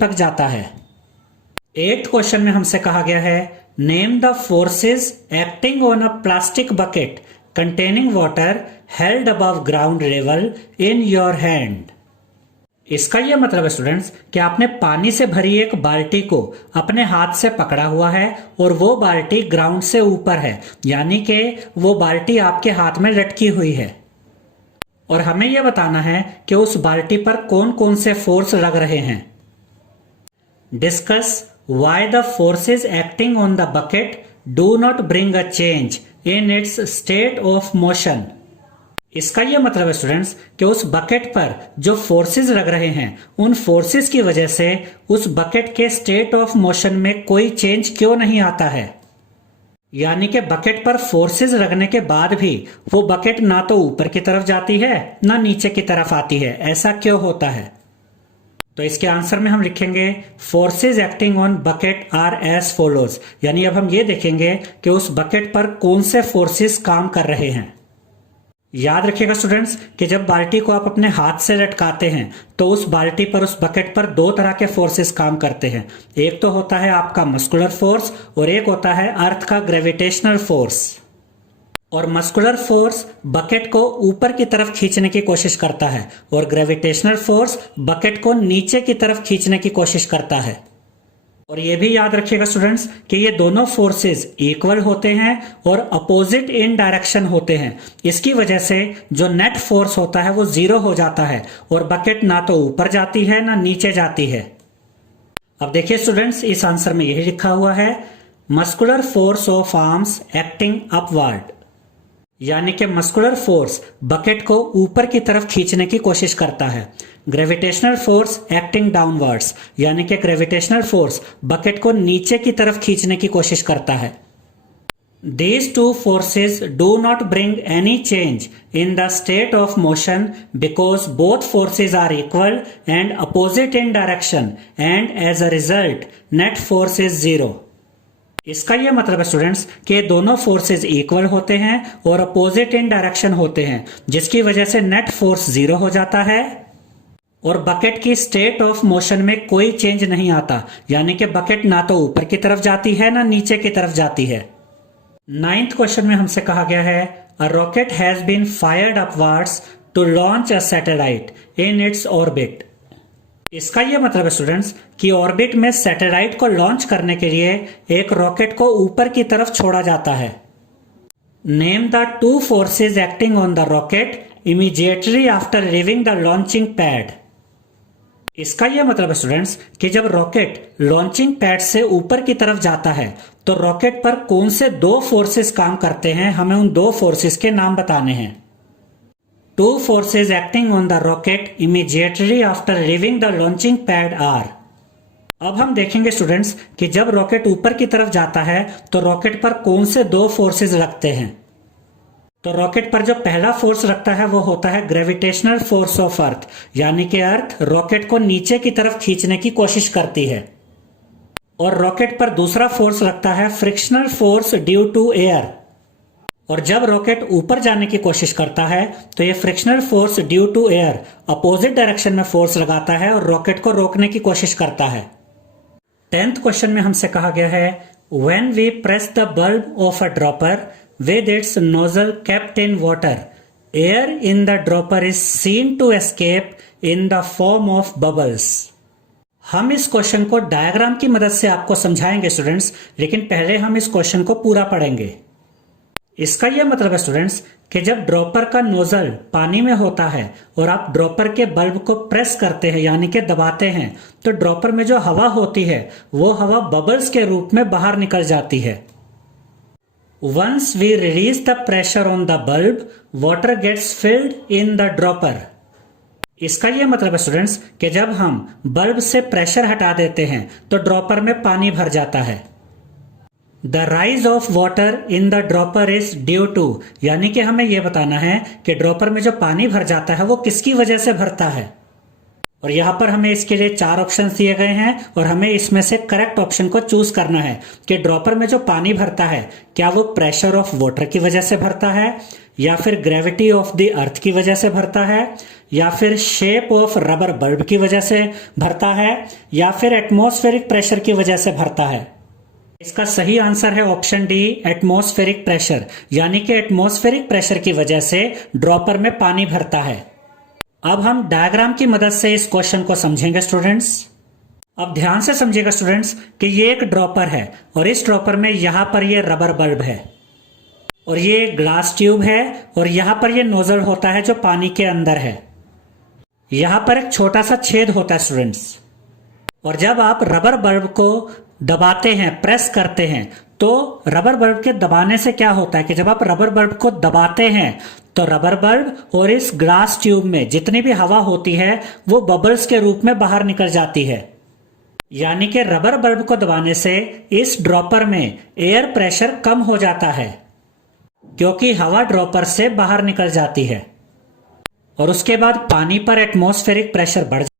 तक जाता है। 8th क्वेश्चन में हमसे कहा गया है name the forces acting on a plastic bucket containing water held above ground level in your hand. इसका यह मतलब है स्टूडेंट्स कि आपने पानी से भरी एक बाल्टी को अपने हाथ से पकड़ा हुआ है और वो बाल्टी ग्राउंड से ऊपर है, यानी कि वो बाल्टी आपके हाथ में लटकी हुई है और हमें यह बताना है कि उस बाल्टी पर कौन कौन से फोर्स लग रहे हैं। Discuss why the forces acting on the bucket do not bring a change in its state of motion. इसका यह मतलब है स्टूडेंट्स कि उस बकेट पर जो फोर्सेस लग रहे हैं उन फोर्सेस की वजह से उस बकेट के स्टेट ऑफ मोशन में कोई चेंज क्यों नहीं आता है। यानी कि बकेट पर फोर्सेस लगने के बाद भी वो बकेट ना तो ऊपर की तरफ जाती है ना नीचे की तरफ आती है, ऐसा क्यों होता है। तो इसके आंसर में हम लिखेंगे forces acting on bucket are as follows. यानी अब हम ये देखेंगे कि उस बकेट पर कौन से फोर्सेस काम कर रहे हैं। याद रखिएगा स्टूडेंट्स कि जब बाल्टी को आप अपने हाथ से लटकाते हैं तो उस बाल्टी पर, उस बकेट पर दो तरह के फोर्सेस काम करते हैं। एक तो होता है आपका मस्कुलर फोर्स और एक होता है अर्थ का ग्रेविटेशनल फोर्स। और मस्कुलर फोर्स बकेट को ऊपर की तरफ खींचने की कोशिश करता है और ग्रेविटेशनल फोर्स बकेट को नीचे की तरफ खींचने की कोशिश करता है। और ये भी याद रखिएगा स्टूडेंट्स कि ये दोनों फोर्सेस इक्वल होते हैं और अपोजिट इन डायरेक्शन होते हैं। इसकी वजह से जो नेट फोर्स होता है वो 0 हो जाता है और बकेट ना तो ऊपर जाती है ना नीचे जाती है। अब देखिए स्टूडेंट्स, इस आंसर में यही लिखा हुआ है muscular force of arms acting upward. यानी कि मस्कुलर फोर्स बकेट को ऊपर की तरफ खींचने की कोशिश करता है। ग्रेविटेशनल फोर्स एक्टिंग डाउनवर्ड्स, यानी कि ग्रेविटेशनल फोर्स बकेट को नीचे की तरफ खींचने की कोशिश करता है। These two forces do not bring any change in the state of motion because both forces are equal and opposite in direction, and as a result net force is 0। इसका यह मतलब है स्टूडेंट्स कि दोनों फोर्सेस इक्वल होते हैं और opposite in direction होते हैं, जिसकी वजह से नेट फोर्स 0 हो जाता है और बकेट की स्टेट ऑफ मोशन में कोई चेंज नहीं आता। यानी कि बकेट ना तो ऊपर की तरफ जाती है ना नीचे की तरफ जाती है। 9th क्वेश्चन में हमसे कहा गया है a rocket has been fired upwards to launch a satellite in its orbit. इसका यह मतलब है स्टूडेंट्स कि ऑर्बिट में सैटेलाइट को लॉन्च करने के लिए एक रॉकेट को ऊपर की तरफ छोड़ा जाता है। Name the two forces acting on the rocket immediately after leaving the launching pad. इसका यह मतलब है स्टूडेंट्स कि जब रॉकेट लॉन्चिंग पैड से ऊपर की तरफ जाता है तो रॉकेट पर कौन से दो फोर्सेस काम करते हैं, हमें उन दो फोर्सेस के नाम बताने हैं। Two forces acting on the rocket immediately after leaving the launching pad are। अब हम देखेंगे स्टूडेंट्स कि जब रॉकेट ऊपर की तरफ जाता है तो रॉकेट पर कौन से दो फोर्सेस लगते हैं। तो रॉकेट पर जो पहला फोर्स लगता है वो होता है ग्रेविटेशनल फोर्स ऑफ अर्थ, यानी कि अर्थ रॉकेट को नीचे की तरफ खींचने की कोशिश करती है। और रॉकेट पर दूसरा फोर्स लगता है frictional force due to air. और जब रॉकेट ऊपर जाने की कोशिश करता है तो ये frictional force due to air opposite direction में फोर्स लगाता है और रॉकेट को रोकने की कोशिश करता है। 10th क्वेश्चन में हमसे कहा गया है when we press the bulb of a dropper with its nozzle kept in water air in the dropper is seen to escape in the form of bubbles. हम इस क्वेश्चन को डायग्राम की मदद से आपको समझाएंगे स्टूडेंट्स, लेकिन पहले हम इस क्वेश्चन को पूरा पढ़ेंगे। इसका यह मतलब है स्टूडेंट्स कि जब ड्रॉपर का नोजल पानी में होता है और आप ड्रॉपर के बल्ब को प्रेस करते हैं यानी कि दबाते हैं तो ड्रॉपर में जो हवा होती है वो हवा बबल्स के रूप में बाहर निकल जाती है। Once we release the pressure on the bulb water gets filled in the dropper. इसका यह मतलब है स्टूडेंट्स कि जब हम बल्ब से प्रेशर हटा देते हैं तो ड्रॉपर में पानी भर जाता है। The rise of water in the dropper is due to, यानी कि हमें यह बताना है कि ड्रॉपर में जो पानी भर जाता है वो किसकी वजह से भरता है। और यहां पर हमें इसके लिए 4 ऑप्शन दिए गए हैं और हमें इसमें से करेक्ट ऑप्शन को चूज करना है कि ड्रॉपर में जो पानी भरता है क्या वो प्रेशर ऑफ वाटर की वजह से भरता है या फिर ग्रेविटी ऑफ द अर्थ की वजह से भरता है या फिर शेप ऑफ रबर बल्ब की वजह से भरता है, या फिर एटमॉस्फेरिक प्रेशर की वजह से भरता है? इसका सही आंसर है ऑप्शन डी, एटमॉस्फेरिक प्रेशर। यानी कि एटमॉस्फेरिक प्रेशर की वजह से ड्रॉपर में पानी भरता है। अब हम डायग्राम की मदद से इस क्वेश्चन को समझेंगे स्टूडेंट्स। अब ध्यान से समझिएगा स्टूडेंट्स कि ये एक ड्रॉपर है और इस ड्रॉपर में यहां पर ये रबर बल्ब है और ये ग्लास ट्यूब है और यहां पर ये नोजल होता है जो पानी के अंदर है। यहां पर एक छोटा सा छेद होता है स्टूडेंट्स, और जब आप रबर बल्ब को दबाते हैं, प्रेस करते हैं, तो रबर बल्ब के दबाने से क्या होता है कि जब आप रबर बल्ब को दबाते हैं तो रबर बल्ब और इस ग्लास ट्यूब में जितनी भी हवा होती है वो बबल्स के रूप में बाहर निकल जाती है। यानी कि रबर बल्ब को दबाने से इस ड्रॉपर में एयर प्रेशर कम हो जाता है क्योंकि हवा ड्रॉपर से बाहर निकल जाती है, और उसके बाद पानी पर एटमॉस्फेरिक प्रेशर बढ़